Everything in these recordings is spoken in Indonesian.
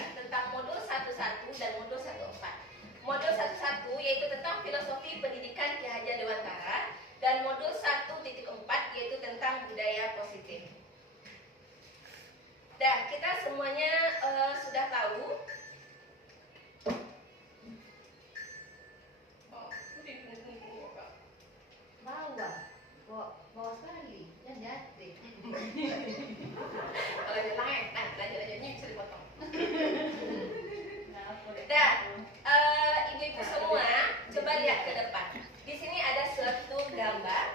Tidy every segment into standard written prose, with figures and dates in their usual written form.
pelajaran tentang modul 11 dan modul 14. Modul 11 yaitu tentang filosofi pendidikan Ki Hajar Dewantara dan modul 1.4 yaitu tentang budaya positif. Dan kita semuanya sudah tahu. Bawa sekali, dan jatuh. Kalau dia lain, lanjut ini bisa dipotong. Dan ibu-ibu semua, coba lihat ke depan. Di sini ada suatu gambar.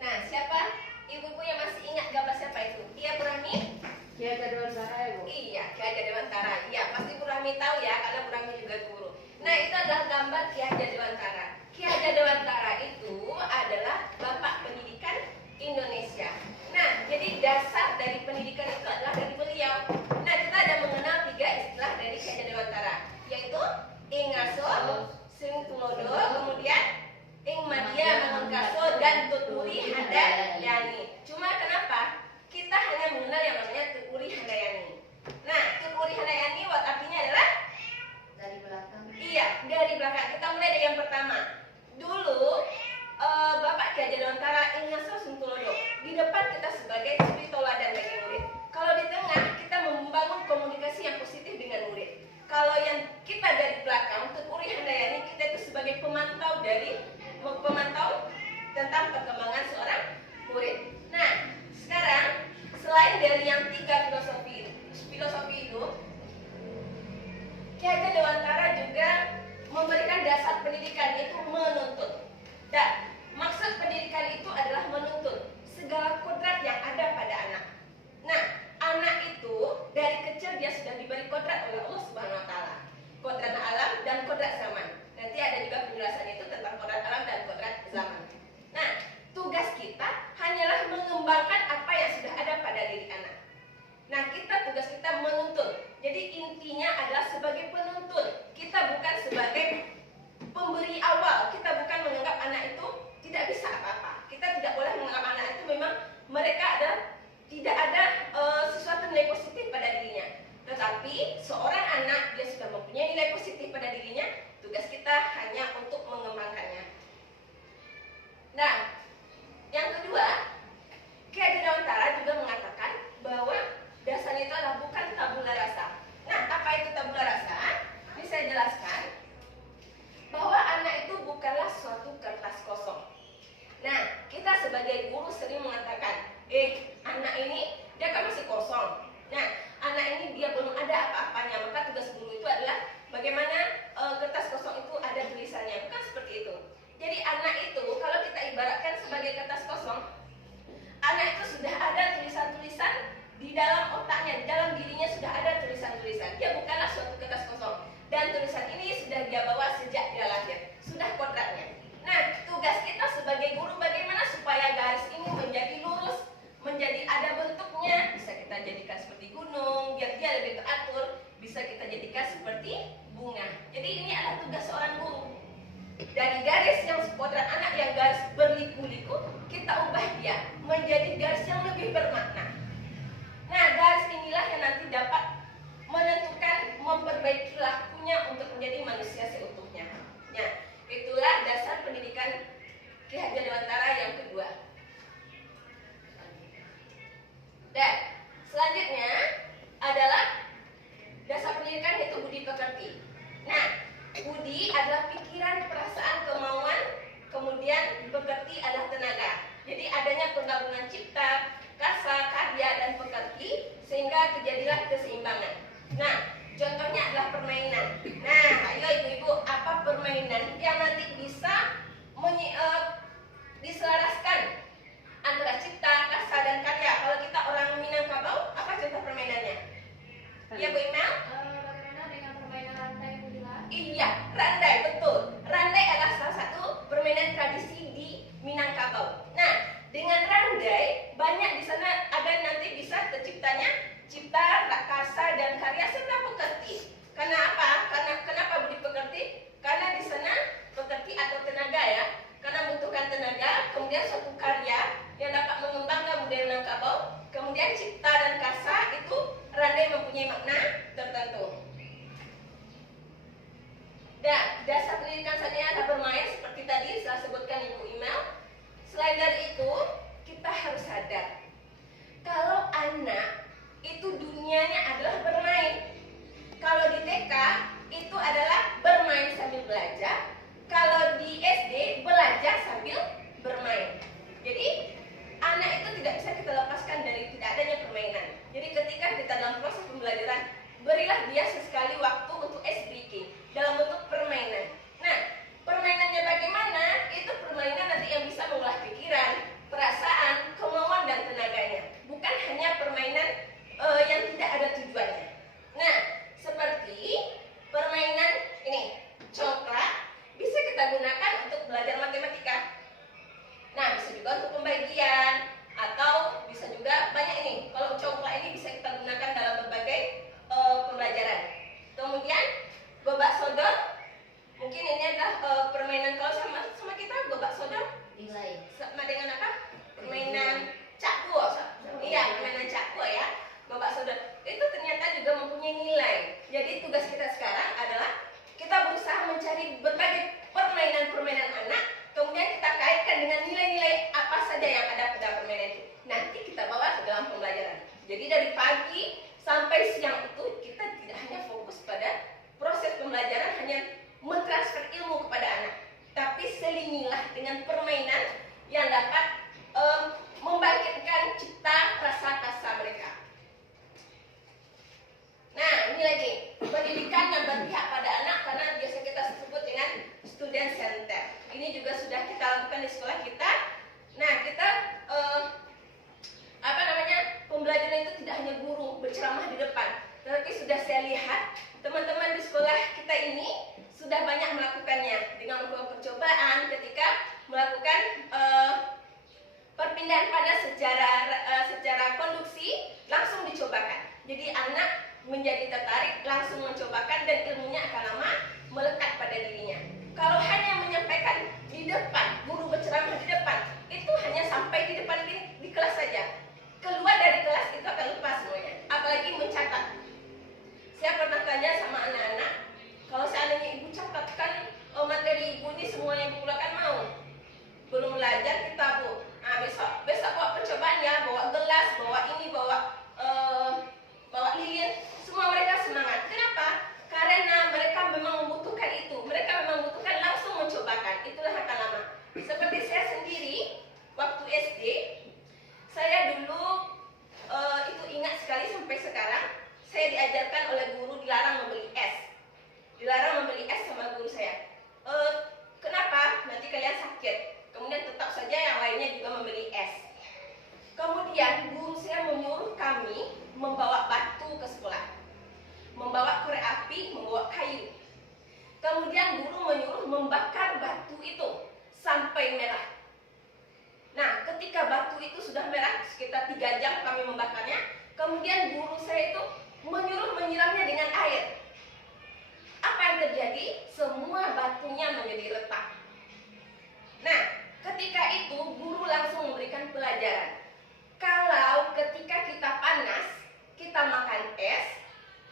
Nah, siapa ibu-ibu yang masih ingat gambar siapa itu? Iya, Bu Rahmi? Ki Hajar Dewantara ya, Bu? Iya, Ki Hajar Dewantara. Iya, pasti Bu Rahmi tahu ya, karena Bu Rahmi juga guru. Nah, itu adalah gambar Ki Hajar Dewantara. Ki Hajar Dewantara itu adalah Bapak Pendidikan Indonesia. Nah, jadi dasar dari pendidikan itu adalah dari beliau. Nah, kita ada mengenal 3 istilah dari Ki Hajar Dewantara, yaitu ing ngaso, sing tulodo, kemudian ing madya mangunkaso, dan tuturi handayani. Cuma kenapa kita hanya mengenal yang namanya tuturi handayani? Nah, tuturi handayani artinya adalah Dari belakang. iya, dari belakang. Kita mulai dari yang pertama. Dulu Bapak Ki Hajar Dewantara ing ngaso sing tulodo. Di depan kita sebagai suri toladan bagi murid. Kalau di tengah kita membangun komunikasi yang positif dengan murid. Kalau yang kita dari belakang, tuturi handayani, kita itu sebagai pemantau tentang perkembangan seorang murid. Nah, sekarang selain dari yang 3 filosofi itu, Ki Hajar Dewantara juga memberikan dasar pendidikan, yaitu menuntut. Dan maksud pendidikan itu adalah menuntut segala kodrat yang ada pada anak. Nah, anak itu dari kecil dia sudah diberi kodrat oleh Allah Subhanahu wa taala. Kodrat alam dan kodrat zaman. Nanti ada juga penjelasan itu tentang kodrat alam dan kodrat zaman. Nah, tugas kita hanyalah mengembangkan apa yang sudah ada pada diri anak. Nah, tugas kita menuntut. Jadi intinya adalah sebagai penuntut. Kita bukan sebagai pemberi awal. Kita bukan menganggap anak itu tidak bisa apa-apa. Kita tidak boleh menganggap anak itu memang mereka adalah tidak ada sesuatu nilai positif pada dirinya. Tetapi seorang anak dia sudah mempunyai nilai positif pada dirinya. Tugas kita hanya untuk mengembangkannya. Nah, yang kedua, Ki Hajar Dewantara juga mengatakan bahwa dasarnya itu adalah bukan tabula rasa. Nah, apa itu tabula rasa? Ini saya jelaskan bahwa anak itu bukanlah suatu kertas kosong. Nah, kita sebagai guru sering mengatakan, anak ini dia kan masih kosong. Nah, anak ini dia belum ada apa-apanya. Maka tugas guru itu adalah bagaimana kertas kosong itu ada tulisannya. Bukan seperti itu. Jadi anak itu kalau kita ibaratkan sebagai kertas kosong, anak itu sudah ada tulisan-tulisan di dalam otaknya, di dalam dirinya sudah ada tulisan-tulisan. Dia bukanlah suatu kertas kosong. Dan tulisan ini sudah dia bawa sejak dia lahir. Sudah kodratnya. Nah, tugas kita sebagai guru bagaimana supaya garis ini menjadi lurus, menjadi ada bentuknya. Bisa kita jadikan seperti gunung, biar dia lebih teratur. Bisa kita jadikan seperti bunga. Jadi ini adalah tugas seorang guru. Dari garis yang kodrat anak yang garis berliku-liku, kita ubah dia menjadi garis yang lebih bermakna. Nah, garis inilah yang nanti dapat menentukan, memperbaiki lakunya untuk menjadi manusia seutuhnya. Nah, itulah dasar pendidikan Ki Hajar Dewantara yang kedua. Dan selanjutnya adalah dasar pendidikan yaitu budi pekerti. Nah, budi adalah pikiran, perasaan, kemauan, kemudian pekerti adalah tenaga. Jadi adanya penggabungan cipta, kasa, karya, dan pekerti sehingga terjadilah keseimbangan. Nah, contohnya adalah permainan. Nah, ayo ibu-ibu, apa permainan yang nanti bisa diselaraskan antara cipta, kasa, dan karya? Kalau kita orang Minangkabau, apa contoh permainannya? Iya, Bu Imel? Bagaimana dengan permainan randai, Bu Dila? Iya, randai, betul. Randai adalah salah satu permainan tradisi di Minangkabau. Nah, dengan randai, banyak di sana ada nanti bisa terciptanya cipta, kasa, dan karya serta pekerti. Karena apa? Kenapa budi pekerti? Karena di sana pekerti atau tenaga ya. Karena membutuhkan tenaga, kemudian suatu karya yang dapat mengembangkan budaya Minangkabau, kemudian cipta dan kasa itu randai mempunyai makna tertentu. dari pagi sampai siang itu kita tidak hanya fokus pada proses pembelajaran, hanya mentransfer ilmu kepada anak, tapi selingilah dengan permainan yang dapat membangkitkan cipta rasa kasa mereka. Nah, ini lagi pendidikan yang berpihak pada anak, karena biasa kita sebut dengan student center. Ini juga sudah kita lakukan di sekolah kita. Nah, kita pembelajaran itu tidak hanya guru berceramah di depan, tetapi sudah saya lihat teman-teman di sekolah kita ini sudah banyak melakukannya dengan melakukan percobaan ketika melakukan perpindahan panas secara konduksi, langsung dicobakan. Jadi anak menjadi tertarik, langsung mencobakan, dan ilmunya akan lama melekat pada dirinya. Kalau hanya menyampaikan di depan, guru berceramah di depan, itu hanya sampai di depan di kelas saja. Keluar dari kelas itu akan lupa semuanya, apalagi mencatat. Saya pernah tanya sama anak-anak, kalau seandainya ibu catatkan materi ibu ini semuanya ibu akan mau? Belum belajar kita, Bu. Nah, besok bawa percobaan ya, bawa gelas, bawa ini, bawa lilin. Semua mereka semangat. Kenapa? Karena mereka memang membutuhkan itu. Mereka memang membutuhkan langsung mencobakan. Itulah akan lama. Seperti saya sendiri, waktu SD, saya dulu itu ingat sekali sampai sekarang, saya diajarkan oleh guru dilarang membeli es. Dilarang membeli es sama guru saya. Kenapa? Nanti kalian sakit. Kemudian tetap saja yang lainnya juga membeli es. Kemudian guru saya menyuruh kami membawa batu ke sekolah, membawa korek api, membawa kayu. Kemudian guru menyuruh membakar batu itu sampai merah. Nah, ketika batu itu sudah merah, sekitar 3 jam kami membakarnya, kemudian guru saya itu menyuruh menyiramnya dengan air. Apa yang terjadi? Semua batunya menjadi retak. Nah, ketika itu guru langsung memberikan pelajaran. Kalau ketika kita panas, kita makan es,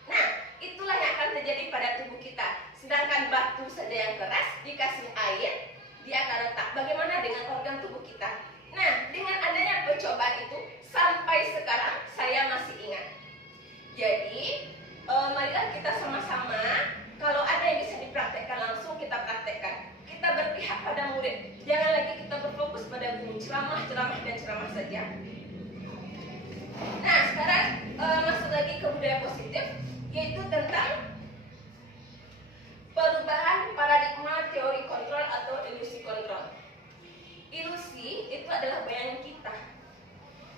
nah itulah yang akan terjadi pada tubuh kita. Sedangkan batu saja yang keras, dikasih air, dia akan retak. Bagaimana dengan organ tubuh kita? Nah, dengan adanya percobaan itu, sampai sekarang saya masih ingat. Jadi, marilah kita sama-sama, kalau ada yang bisa dipraktekkan langsung, kita praktekkan. Kita berpihak pada murid. Jangan lagi kita berfokus pada guru, ceramah, dan ceramah saja. Nah, sekarang masuk lagi ke budaya positif, yaitu tentang perubahan paradigma teori kontrol atau ilusi kontrol. Ilusi itu adalah bayangan kita.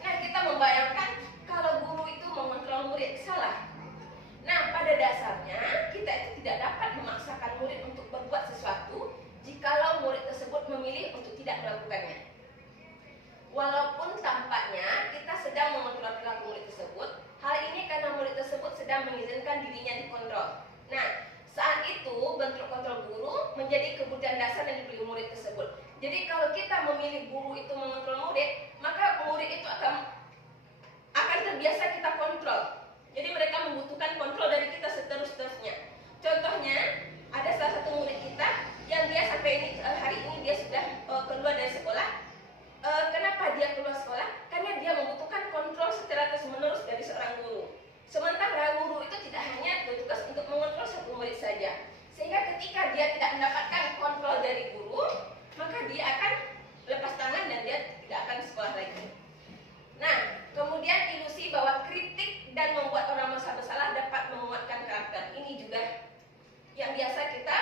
Nah, kita membayangkan kalau guru itu mengontrol murid, salah. Nah, pada dasarnya kita itu tidak dapat memaksakan murid untuk berbuat sesuatu jikalau murid tersebut memilih untuk tidak melakukannya. Walaupun tampaknya kita sedang mengontrol perilaku murid tersebut, hal ini karena murid tersebut sedang mengizinkan dirinya dikontrol. Nah, saat itu bentuk kontrol guru menjadi kebutuhan dasar yang dipilih murid tersebut. Jadi kalau kita memilih guru itu mengontrol murid, maka murid itu akan terbiasa kita kontrol. Jadi mereka membutuhkan kontrol dari kita seterusnya. Contohnya, ada salah satu murid kita yang dia sampai hari ini dia sudah keluar dari sekolah. Kenapa dia keluar sekolah? Karena dia membutuhkan kontrol secara terus-menerus dari seorang guru. Sementara guru itu tidak hanya bertugas untuk mengontrol satu murid saja. Sehingga ketika dia tidak mendapatkan kontrol dari guru, maka dia akan lepas tangan dan dia tidak akan sekolah lagi. Nah, kemudian ilusi bahwa kritik dan membuat orang merasa bersalah dapat menguatkan karakter. Ini juga yang biasa kita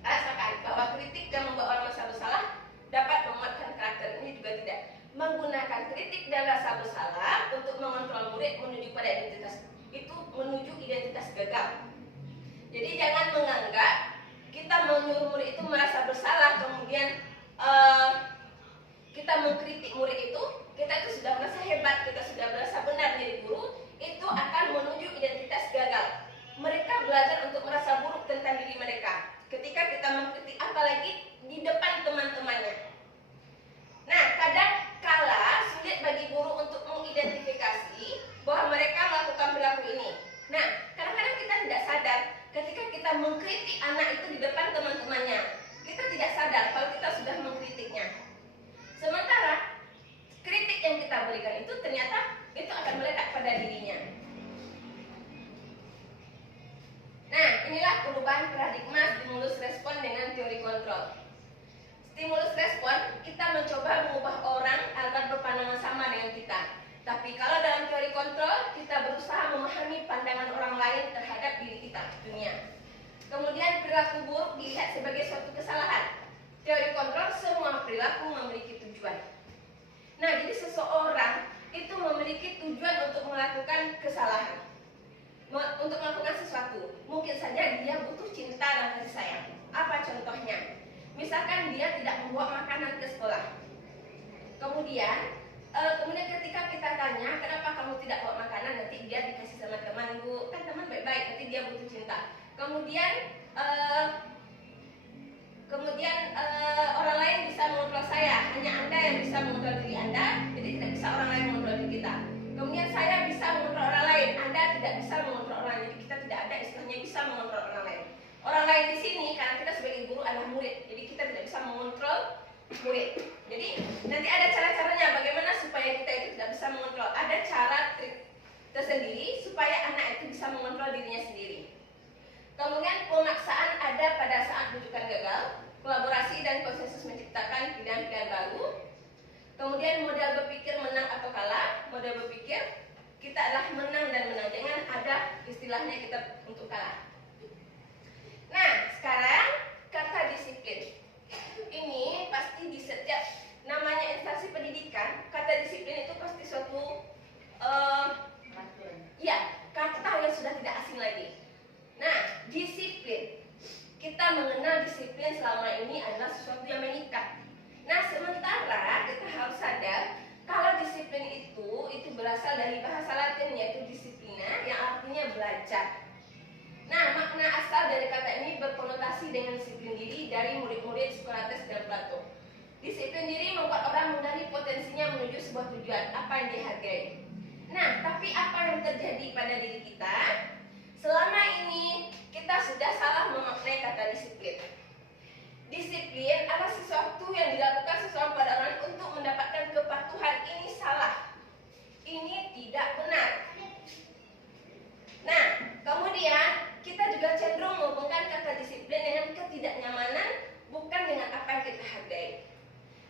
rasakan, bahwa kritik dan membuat orang merasa bersalah dapat menguatkan karakter. Ini juga tidak. Menggunakan kritik dan rasa bersalah untuk mengontrol murid menuju pada menuju identitas gagal. Jadi jangan menganggap kita menyuruh murid itu merasa bersalah, kemudian kita mengkritik murid itu, kita itu sudah merasa hebat, kita sudah merasa benar jadi guru, itu akan menuju identitas gagal. Mereka belajar untuk merasa buruk tentang diri mereka ketika kita mengkritik, apalagi di depan teman-temannya. Nah, kadang kala sulit bagi guru untuk mengidentifikasi bahwa mereka melakukan perilaku ini. Nah, kadang-kadang kita tidak sadar ketika kita mengkritik anak itu di depan teman-temannya. Kita tidak sadar kalau kita sudah mengkritiknya. Sementara perubahan paradigma stimulus respon dengan teori kontrol. Stimulus respon, kita mencoba mengubah orang agar berpandangan sama dengan kita. Tapi kalau dalam teori kontrol, kita berusaha memahami pandangan orang lain terhadap diri kita, dunia. Kemudian perilaku buruk dilihat sebagai suatu kesalahan. Teori kontrol, semua perilaku memiliki tujuan. Nah, jadi seseorang itu memiliki tujuan untuk melakukan kesalahan, untuk melakukan sesuatu. Mungkin saja dia butuh cinta dan kasih sayang. Apa contohnya? Misalkan dia tidak membawa makanan ke sekolah. Kemudian ketika kita tanya, kenapa kamu tidak bawa makanan? Nanti dia dikasih sama teman, Bu. Kan teman baik-baik, nanti dia butuh cinta. Kemudian orang lain bisa mengontrol saya. Hanya Anda yang bisa mengontrol diri Anda, jadi tidak bisa orang lain mengontrol diri kita. Kemudian saya bisa mengontrol orang lain, Anda tidak bisa mengontrol orang lain. Jadi kita tidak ada istilahnya bisa mengontrol orang lain. Orang lain di sini karena kita sebagai guru adalah murid, jadi kita tidak bisa mengontrol murid. Jadi nanti ada cara-caranya bagaimana supaya kita itu tidak bisa mengontrol. Ada cara trik tersendiri supaya anak itu bisa mengontrol dirinya sendiri. Kemudian pemaksaan ada pada saat rujukan gagal, kolaborasi dan konsensus menciptakan pilihan-pilihan baru. Kemudian model berpikir menang atau kalah. Model berpikir kita adalah menang dan menang, jangan ada istilahnya kita untuk kalah. Nah, sekarang kata disiplin. Ini pasti di setiap namanya instansi pendidikan, kata disiplin itu pasti suatu kata yang sudah tidak asing lagi. Nah, disiplin. Kita mengenal disiplin selama ini adalah sesuatu yang mengikat. Nah, sementara kita harus sadar kalau disiplin itu berasal dari bahasa Latin yaitu disiplina yang artinya belajar. Nah, makna asal dari kata ini berkonotasi dengan disiplin diri dari murid-murid Socrates dan Plato. Disiplin diri membuat orang mengenali potensinya menuju sebuah tujuan, apa yang dihargai. Nah, tapi apa yang terjadi pada diri kita? Selama ini kita sudah salah memaknai kata disiplin. Disiplin adalah sesuatu yang dilakukan seseorang pada orang untuk mendapatkan kepatuhan. Ini salah. Ini tidak benar. Nah, kemudian kita juga cenderung menghubungkan kata disiplin dengan ketidaknyamanan, bukan dengan apa yang kita hargai.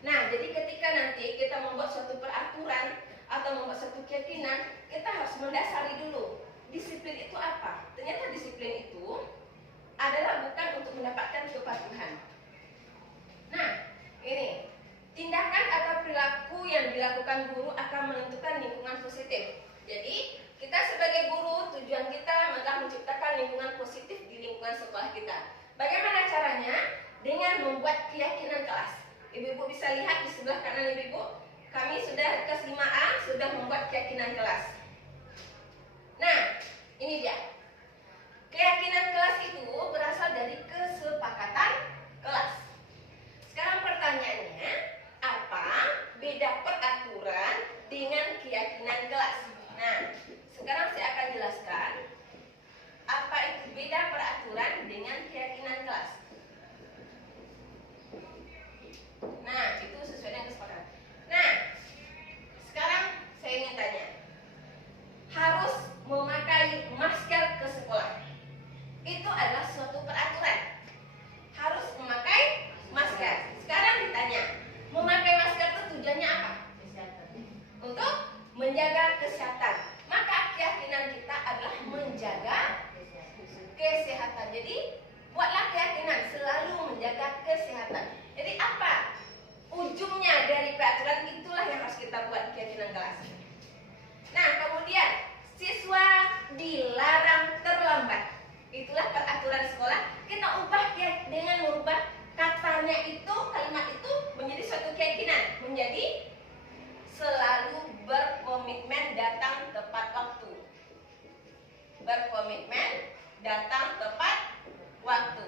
Nah, jadi ketika nanti kita membuat suatu peraturan atau membuat suatu keyakinan, kita harus mendasari dulu disiplin itu apa. Ternyata disiplin itu adalah bukan untuk mendapatkan kepatuhan. Nah, ini tindakan atau perilaku yang dilakukan guru akan menentukan lingkungan positif. Jadi kita sebagai guru, tujuan kita adalah menciptakan lingkungan positif di lingkungan sekolah kita. Bagaimana caranya? Dengan membuat keyakinan kelas. Ibu-ibu bisa lihat di sebelah kanan ibu-ibu, kami sudah kelas 5A sudah membuat keyakinan kelas. Nah, ini dia. Keyakinan kelas itu berasal dari kesepakatan kelas. Sekarang pertanyaannya, apa beda peraturan dengan keyakinan kelas? Nah, sekarang saya akan jelaskan apa itu beda peraturan dengan keyakinan kelas. Nah, itu sesuai dengan kesepakatan. Nah, sekarang saya ingin tanya, harus memakai masker ke sekolah. Itu adalah suatu peraturan. Harus memakai masker. Sekarang ditanya, memakai masker itu tujuannya apa? Untuk menjaga kesehatan. Maka keyakinan kita adalah menjaga kesehatan. Jadi buatlah keyakinan selalu menjaga kesehatan. Jadi apa ujungnya dari peraturan, itulah yang harus kita buat keyakinan kelas. Nah, kemudian siswa dilarang terlambat. Itulah peraturan sekolah. Kita ubah dengan merubah katanya itu, kalimat itu menjadi suatu keyakinan, menjadi selalu berkomitmen datang tepat waktu. Berkomitmen datang tepat waktu.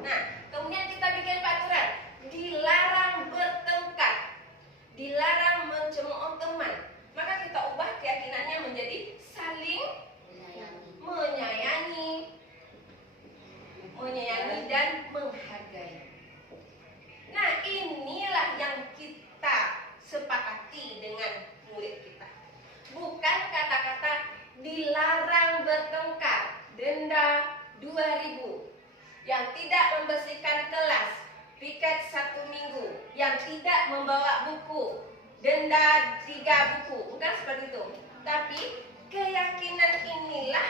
Nah, kemudian kita bikin peraturan, dilarang bertengkar, dilarang mencemooh teman. Maka kita ubah keyakinannya menjadi saling menyayangi dan menghargai. Nah, inilah yang kita 2.000. Yang tidak membersihkan kelas, piket 1 minggu. Yang tidak membawa buku, denda 3 buku. Bukan seperti itu. Tapi keyakinan inilah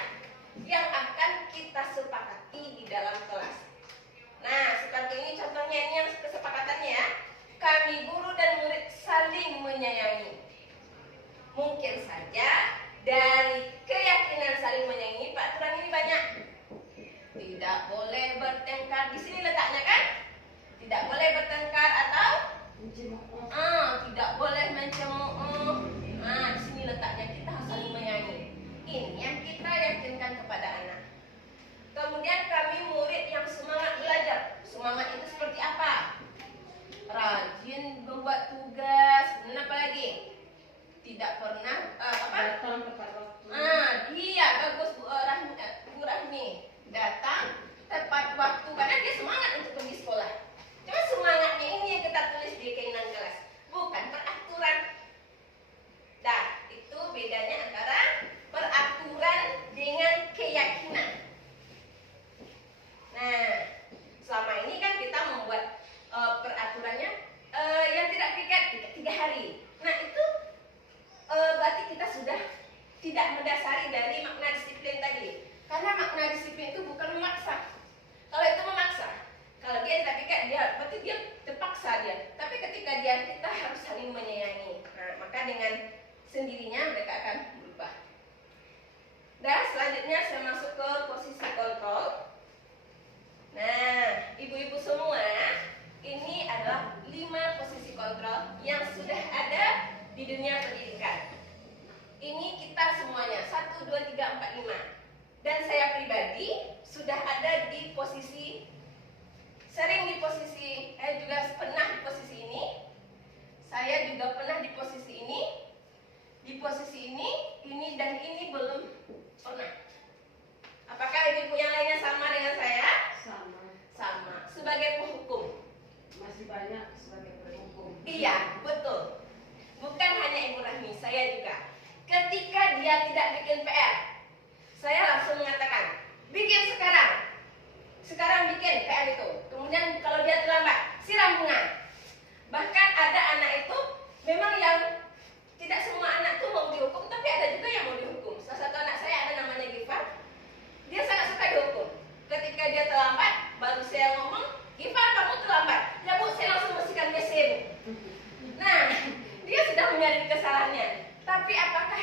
yang akan kita sepakati di dalam kelas. Nah, seperti ini contohnya, ini yang kesepakatannya ya. Kami guru dan murid saling menyayangi. Mungkin saja dari keyakinan saling menyayangi, peraturan ini banyak. Tidak boleh bertengkar, di sini letaknya kan? Tidak boleh bertengkar atau tidak boleh mencemooh. Nah, di sini letaknya, kita harus saling menyayangi. Ini yang kita yakinkan kepada anak. Kemudian kami murid yang semangat belajar. Semangat itu seperti apa? Rajin membuat tugas. Dan apa lagi? Tidak pernah Datang tepat waktu. Dia bagus Bu Rahmi. Datang tepat waktu karena dia semangat untuk pergi sekolah. Cuma semangatnya ini yang kita tulis di keinginan kelas, bukan peraturan. Nah, itu bedanya antara peraturan dengan keyakinan. Nah, selama ini kan kita membuat peraturannya yang tidak piket 3 hari. Nah, itu berarti kita sudah tidak mendasari dari makna disiplin tadi. Karena makna disiplin itu bukan memaksa. Kalau itu memaksa, kalau dia tidak piket, berarti dia terpaksa dia. Tapi ketika kita harus saling menyayangi. Nah, maka dengan sendirinya mereka akan berubah. Dan selanjutnya saya masuk ke posisi kontrol. Nah, ibu-ibu semua, ini adalah 5 posisi kontrol yang sudah ada di dunia pendidikan. Ini kita semuanya 1, 2, 3, 4, 5. Dan saya pribadi sudah ada di posisi, sering di posisi, saya juga pernah di posisi ini. Saya juga pernah di posisi ini, dan ini belum pernah. Apakah ibu-ibu yang lainnya sama dengan saya? Sama. Sebagai penghukum. Masih banyak sebagai penghukum. Iya, betul. Bukan hanya Ibu Rahmi, saya juga. Ketika dia tidak bikin PR, saya langsung mengatakan, bikin sekarang. Sekarang bikin PR itu. Kemudian kalau dia terlambat, siram bunga. Bahkan ada anak itu, memang yang tidak semua anak itu mau dihukum, tapi ada juga yang mau dihukum. Salah satu anak saya ada namanya Gifar. Dia sangat suka dihukum. Ketika dia terlambat, baru saya ngomong, Gifar kamu terlambat. Ya Bu, saya langsung bersihkan WC Bu. Nah, dia sudah menyadari kesalahannya. Tapi apakah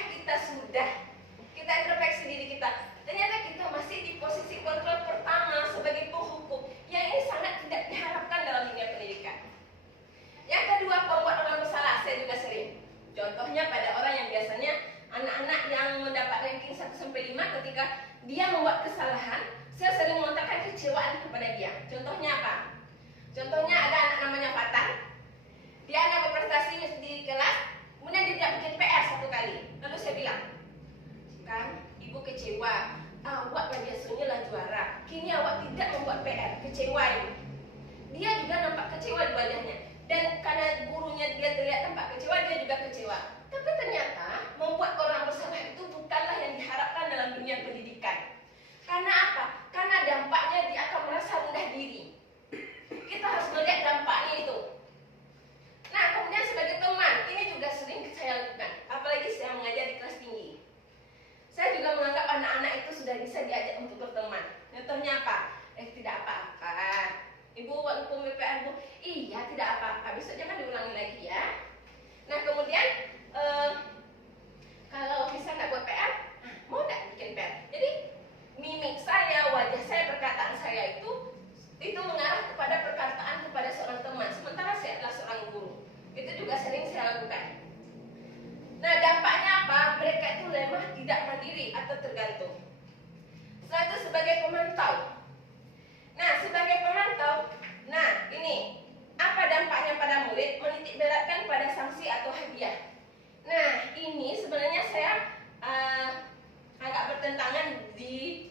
kita introspeksi diri kita? Ternyata kita masih di posisi kontrol pertama sebagai penghukum. Yang ini sangat tidak diharapkan dalam dunia pendidikan. Yang kedua, pembuat orang bersalah. Saya juga sering. Contohnya pada orang yang biasanya anak-anak yang mendapat ranking 1-5, ketika dia membuat kesalahan, saya sering melontarkan kecewaan kepada dia. Contohnya apa? Contohnya ada anak namanya Fatan. Dia anak berprestasi di kelas, kemudian dia tidak bikin PR 1 kali. Lalu saya bilang, kan ibu kecewa, awak biasanya lah juara, kini awak tidak membuat PR, kecewa ibu. Dia juga nampak kecewa di wajahnya. Dan karena gurunya dia terlihat tampak kecewa, dia juga kecewa. Tapi ternyata membuat orang bersalah itu bukanlah yang diharapkan dalam dunia pendidikan. Karena apa? Karena dampaknya dia akan merasa rendah diri. Kita harus melihat dampaknya itu. Nah, kemudian sebagai teman, ini juga sering saya lakukan. Apalagi saya mengajar di kelas tinggi. Saya juga menganggap anak-anak itu sudah bisa diajak untuk berteman. Contohnya apa? Tidak apa-apa. Ibu buat hukum PR Bu. Iya, tidak apa-apa. Besok jangan diulangi lagi ya. Nah, kemudian kalau bisa nggak buat PR, mau nggak bikin PR? Jadi mimik saya, wajah saya, perkataan saya itu mengarah kepada perkataan kepada seorang teman. Sementara saya adalah seorang guru. Itu juga sering saya lakukan. Nah, dampaknya apa? Mereka itu lemah, tidak mandiri atau tergantung. Setelah itu sebagai pemantau. Nah, sebagai pemantau, ini apa dampaknya pada murid? Menitik beratkan pada sanksi atau hadiah. Nah, ini sebenarnya saya agak bertentangan di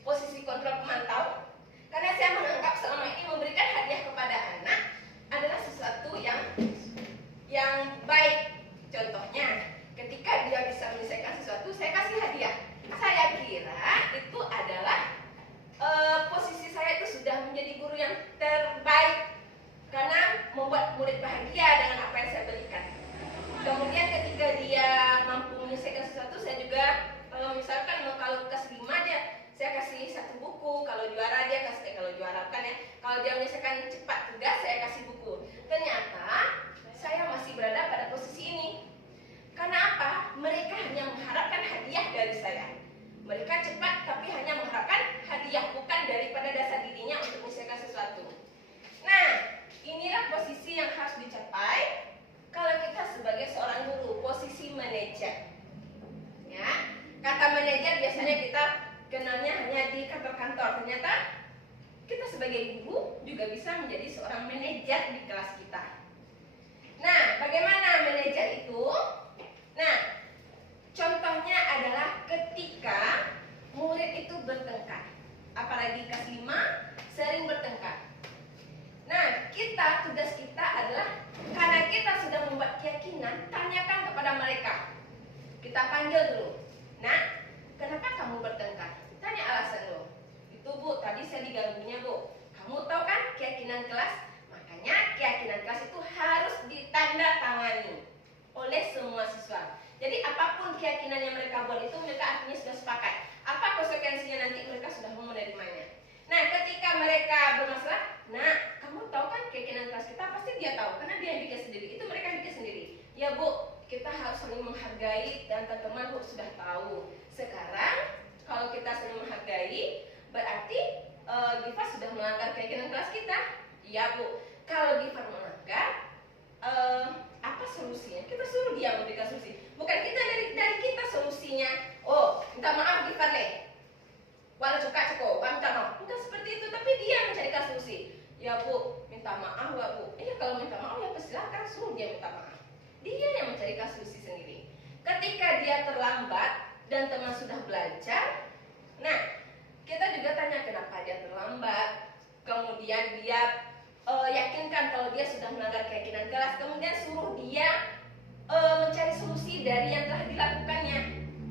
posisi kontrol pemantau, karena saya menganggap selama ini memberikan hadiah kepada anak adalah sesuatu yang baik. Contohnya, ketika dia bisa menyelesaikan sesuatu, saya kasih hadiah. Saya kira itu adalah Kalau dia menyelesaikan cepat tugas, saya kasih buku. Ternyata saya masih berada pada posisi ini. Karena apa? Mereka hanya mengharapkan hadiah dari saya. Mereka cepat tapi hanya mengharapkan hadiah, bukan daripada dasar dirinya untuk menyelesaikan sesuatu. Nah, inilah posisi yang harus dicapai kalau kita sebagai seorang guru, posisi manajer. Ya, kata manajer biasanya kita kenalnya hanya di kantor-kantor. Ternyata kita sebagai guru juga bisa menjadi seorang manajer di kelas kita. Nah, bagaimana manajer itu? Nah, contohnya adalah ketika murid itu bertengkar, apalagi kelas 5 sering bertengkar. Nah, tugas kita adalah karena kita sudah membuat keyakinan, tanyakan kepada mereka. Kita panggil dulu. Nah, kenapa kamu bertengkar? Tanya alasan lo. Itu Bu, tadi saya diganggunya Bu. Kamu tahu kan keyakinan kelas? Makanya keyakinan kelas itu harus ditandatangani oleh semua siswa. Jadi apapun keyakinan yang mereka buat itu, mereka artinya sudah sepakat. Apa konsekuensinya nanti mereka sudah mau menerimanya. Nah, ketika mereka bermasalah, nah, kamu tahu kan keyakinan kelas kita? Pasti dia tahu, karena dia yang bikin sendiri. Itu mereka bikin sendiri. Ya Bu, kita harus saling menghargai dan teman-teman Bu sudah tahu. Sekarang, kalau kita saling menghargai, berarti Giva sudah melanggar keyakinan kelas kita. Ya Bu, kalau Giva melanggar, apa solusinya? Kita suruh dia memberikan solusi. Bukan kita dari kita solusinya. Oh, minta maaf Giva nih. Wala cukup, minta maaf. Bukan seperti itu, tapi dia mencarikan solusi. Ya Bu, minta maaf ya Bu. Iya, kalau minta maaf ya silakan suruh dia minta maaf. Dia yang mencarikan solusi sendiri. Ketika dia terlambat dan teman sudah belajar, nah, kita juga tanya kenapa dia terlambat. Kemudian dia yakinkan kalau dia sudah melanggar keyakinan kelas. Kemudian suruh dia mencari solusi dari yang telah dilakukannya.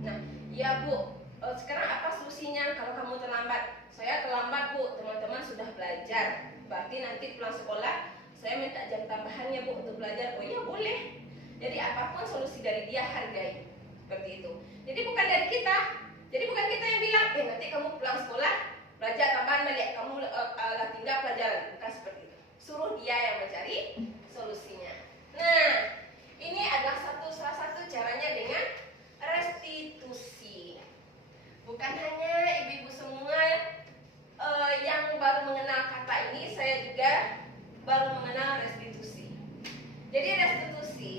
Nah, ya Bu, sekarang apa solusinya kalau kamu terlambat? Saya terlambat Bu, teman-teman sudah belajar. Berarti nanti pulang sekolah saya minta jam tambahannya Bu untuk belajar. Oh iya boleh. Jadi apapun solusi dari dia hargai. Seperti itu. Jadi bukan dari kita. Jadi bukan kita yang bilang, nanti kamu pulang sekolah belajar tambahan balik, kamu tinggal pelajaran. Bukan seperti itu. Suruh dia yang mencari solusinya. Nah, ini adalah salah satu caranya dengan restitusi. Bukan hanya ibu-ibu semua yang baru mengenal kata ini, saya juga baru mengenal restitusi. Jadi restitusi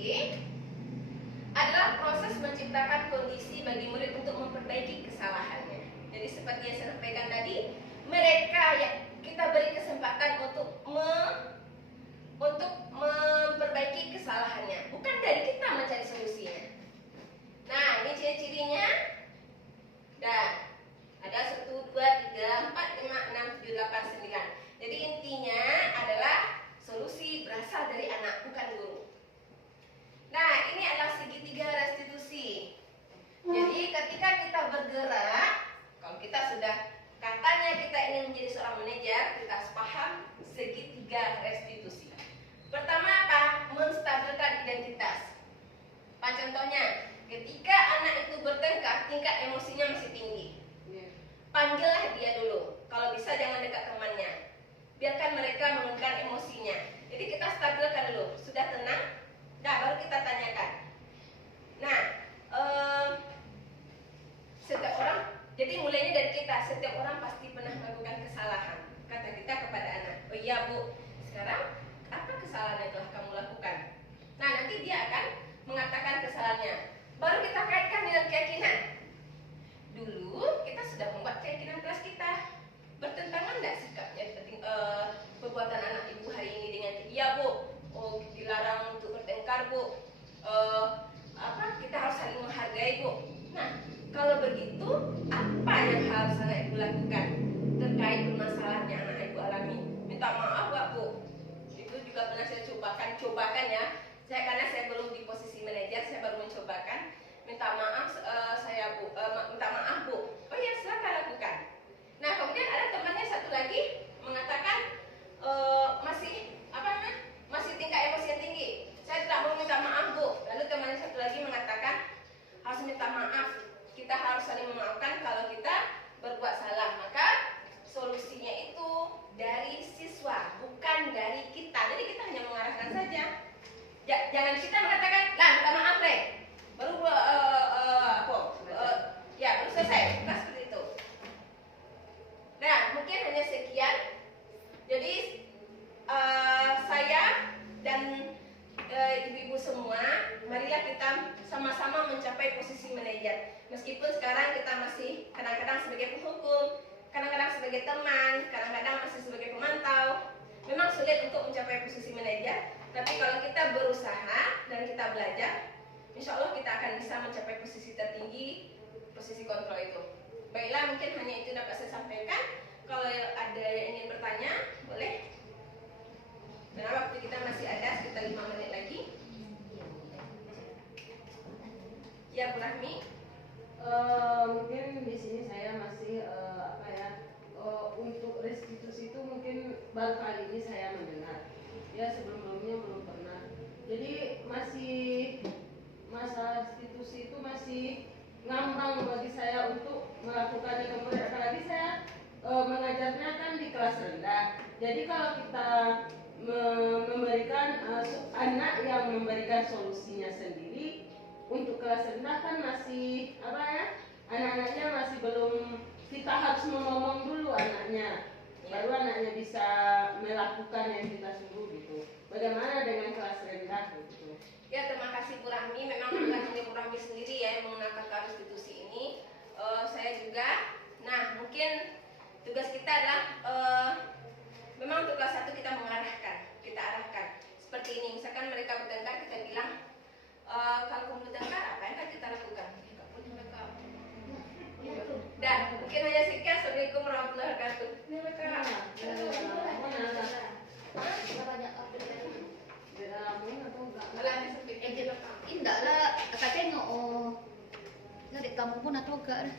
adalah proses menciptakan kondisi bagi murid untuk memperbaiki kesalahannya. Jadi seperti yang saya sampaikan tadi, mereka kita beri kesempatan untuk memperbaiki kesalahannya, bukan dari kita mencari solusinya. Nah, ini ciri-cirinya. Dan ada 1, 2, 3, 4, 5, 6, 7, 8, 9. Jadi intinya adalah solusi berasal dari anak, bukan guru. Nah, ini adalah segitiga restitusi. Jadi ketika kita bergerak, kalau kita sudah katanya kita ingin menjadi seorang manajer, kita harus paham segitiga restitusi. Pertama apa? Menstabilkan identitas. Apa contohnya? Ketika anak itu bertengkar, tingkat emosinya masih tinggi. Panggillah dia dulu. Kalau bisa jangan dekat temannya. Biarkan mereka mengeluarkan emosinya. Jadi kita stabilkan dulu. Sudah tenang? Nah, baru kita tanyakan. Nah, setiap orang, jadi mulainya dari kita. Setiap orang pasti pernah melakukan kesalahan. Kata kita kepada anak, oh iya Bu, sekarang apa kesalahan yang telah kamu lakukan? Nah, nanti dia akan mengatakan kesalahannya. Baru kita kaitkan dengan keyakinan. Dulu kita sudah membuat keyakinan kelas kita. Bertentangan tidak sikapnya perbuatan anak ibu hari ini dengan iya Bu, oh dilarang untuk bertengkar Bu, kita harus saling menghargai Bu. Nah, kalau begitu apa yang harus anak ibu lakukan terkait permasalahannya anak ibu alami? Minta maaf Pak Bu. Itu juga pernah saya cobakan ya. Karena saya belum di posisi manajer, saya baru mencobakan. Minta maaf minta maaf Bu. Oh ya, silakan lakukan. Nah, kemudian ada temannya satu lagi mengatakan masih tingkat emosi yang tinggi. Saya tidak mau minta maaf masih kadang-kadang sebagai penghukum, kadang-kadang sebagai teman, kadang-kadang masih sebagai pemantau. Memang sulit untuk mencapai posisi manajer, tapi kalau kita berusaha dan kita belajar, insya Allah kita akan bisa mencapai posisi tertinggi, posisi kontrol itu. Baiklah, mungkin hanya itu dapat saya sampaikan. Kalau ada yang ingin bertanya, boleh. Karena waktu kita masih ada sekitar 5 menit lagi. Ya, Bu Rahmi. Mungkin di sini saya masih untuk restitusi itu mungkin baru kali ini saya mendengar. Ya sebelumnya belum pernah. Jadi masih masalah restitusi itu masih ngambang bagi saya untuk melakukannya kembali. Apalagi saya mengajarnya kan di kelas rendah. Jadi kalau kita memberikan anak yang memberikan solusinya sendiri untuk kelas rendah kan masih anak-anaknya masih belum, kita harus ngomong dulu anaknya, baru anaknya bisa melakukan yang kita suruh gitu. Bagaimana dengan kelas rendah gitu? Ya, terima kasih Bu Rahmi. Memang bukan hanya Bu Rahmi sendiri ya yang menggunakan ke restitusi ini. Saya juga. Nah, mungkin tugas kita adalah memang untuk kelas 1 kita kita arahkan. Seperti ini, misalkan mereka bertengkar, kita bilang kalau kamu bertengkar, apa yang akan kita lakukan? Kita punya mereka. Dan mungkin hanya sekian. Assalamualaikum warahmatullahi wabarakatuh. Ini mereka. Enggak lah, katanya nggak di kamu pun atau enggak lah.